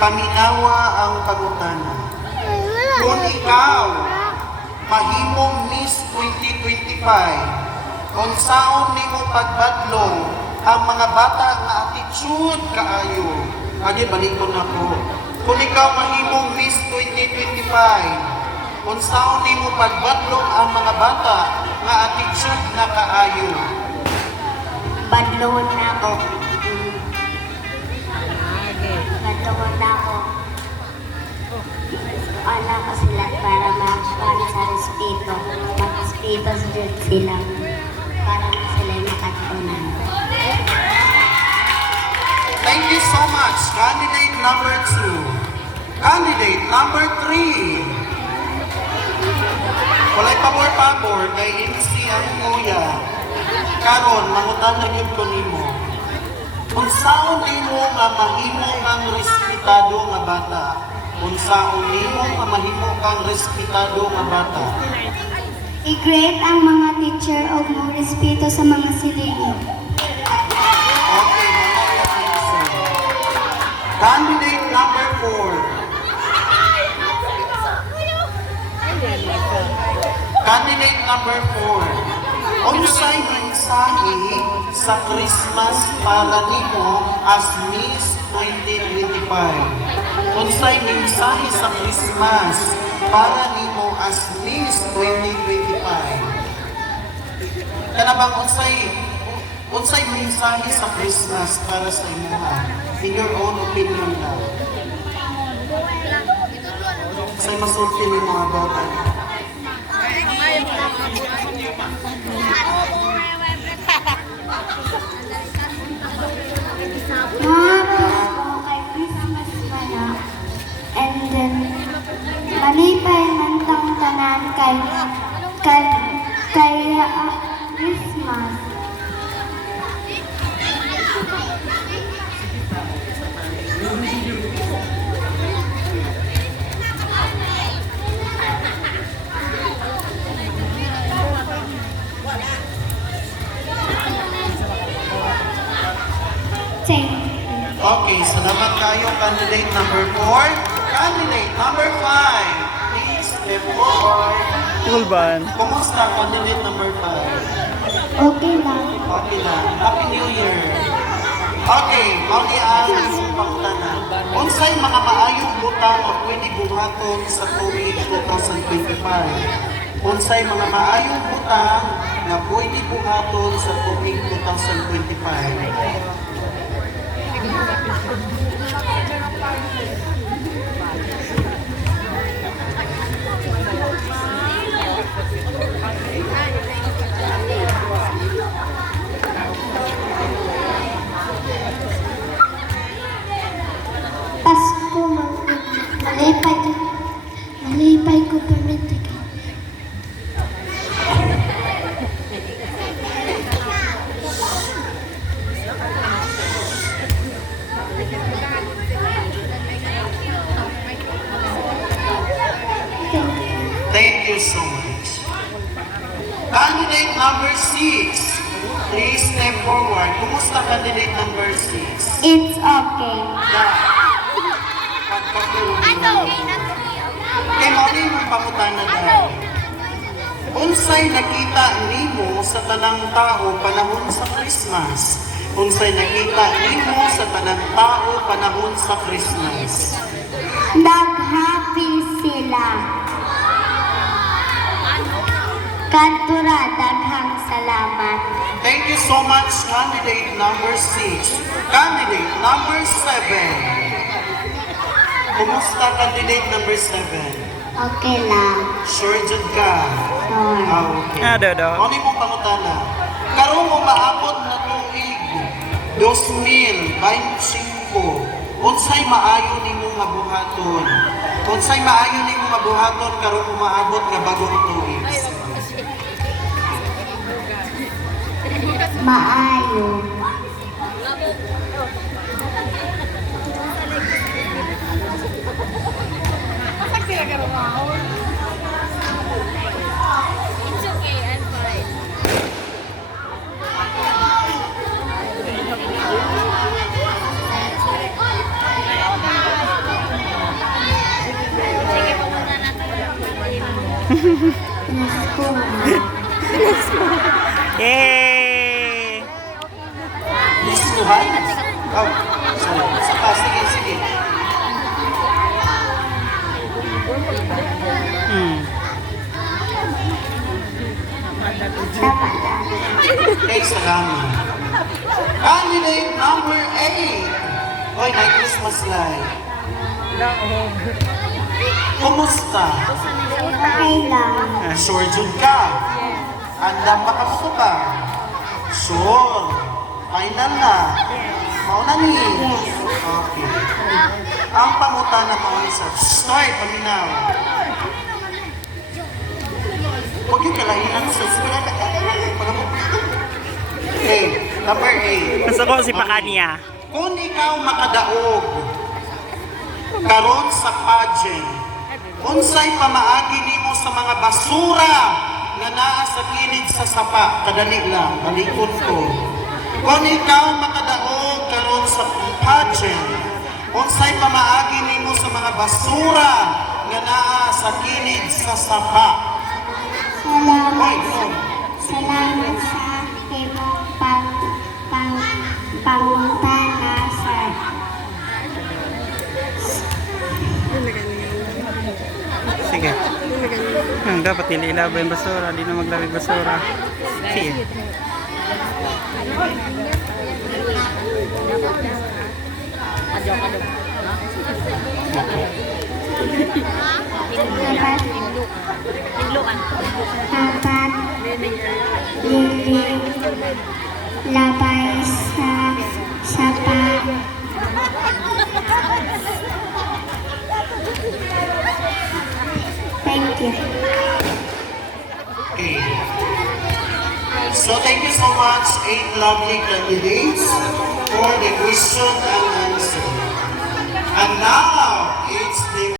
Paminawa ang pangutana. Kung ikaw mahimong Miss 2025, unsaon nimo pagbadlong ang mga bata nga attitude kaayo? Agi balikon nako. Kung ikaw mahimong Miss 2025, unsaon nimo pagbadlong ang mga bata nga attitude na kaayo? Badlon na ako. Badlon na ako. Wala ko sila para makakpan sa respeto. Mag-respeto sila para sila makatunan. Thank you so much. Candidate number 2. Candidate number 3. Walay pabor-pabor kay MC ang kuya. Karon, mangutan na yun ko nimo. Kung saan nimo nga mahimo kang respetado nga bata? Kung saan nimo nga mahimo kang respetado nga bata? I-great ang mga teacher o mo respeto sa mga silili. Okay, mga answer. Candidate number 4. Candidate number 4. Unsay mensahe sa Christmas para nimo as Miss 2025? Unsay mensahe sa Christmas para nimo as Miss 2025? Kana bang unsay mensahe sa Christmas para sa imo? In your own opinion lang. Unsay masulti nimo about it? Mga kay Christmas pa na. And then, malipay man tang tanan kay Christmas. Okay, salamat kayo, candidate number 4. Candidate number 5. Please step forward. Tulban. Kumusta, candidate number 5? Okay lang. Okay lang. Happy New Year. Okay, maulian ang pangutanan. Unsay mga maayong butang o pwede buhaton sa tuig 2025? Unsay mga maayong butang na pwede buhaton sa tuig 2025? Pasko malipay ko permit ka. Thank you so much. Candidate number 6. Please step forward. Kumusta candidate number 6? It's okay. Kay Mauli mong pangutana dahil. Unsay nakita nimo sa tanang tao panahon sa Christmas? Unsay nakita nimo sa tanang tao panahon sa Christmas? Nag-happy sila. Kantura, daghang salamat. Thank you so much, candidate number 6. Candidate number 7. Kumusta candidate number 7? Okay lang. Sure jud ka? Sure. Okay. Dodo. Ano mong pangutana? Karon mo maabot na tuig 2025. Unsay maayo nimo nga buhaton? Unsay maayo nimo nga buhaton karon mo maabot nga bagong tuig? Maayo. Pinaskuhan. Yay! Diskuhan? Oh, sorry. Saka, sige, sige. Dapat. Okay, salamat. Candidate number 8. Oy, may Christmas light. Kumusta? Okay lang. Sure jud ka? Andam pa ka ba? Sure. Final na? Mauna ni? Okay. Ang pangutana mo isa. Start, paminaw. Huwag yung kalainan sa sila. Okay, number 8. Gusto ko si Pakanya. Kung ikaw makadaog karon sa pageant, unsay pamaagi nimo sa mga basura nga naa sa kilid sa sapa? Kadali lang, balikon ko. Kung ikaw makadaog karon sa pageant, unsay pamaagi nimo sa mga basura nga naa sa kilid sa sapa? Salamat. Oy, no. Salamat sa imong pangutana, sir. Sige. Dapat nililaba yung basura. Di na maglabay basura. Sige. Dapat liling labay sa sapa. Thank you. Okay. So thank you so much, 8 lovely candidates for the question and answer. And now,